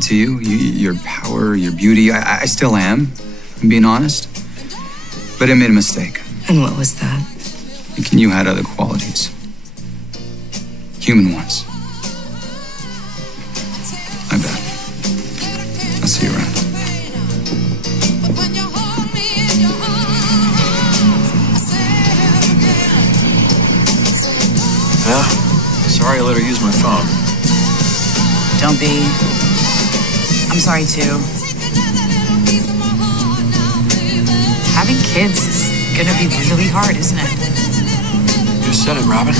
to you, your power, your beauty. I still am, I'm being honest. But I made a mistake. And what was that? Thinking you had other qualities. Human ones. My bad. I'll see you around. Yeah, sorry I let her use my phone. Don't be. I'm sorry, too. Having kids is gonna be really hard, isn't it? You said it, Robin.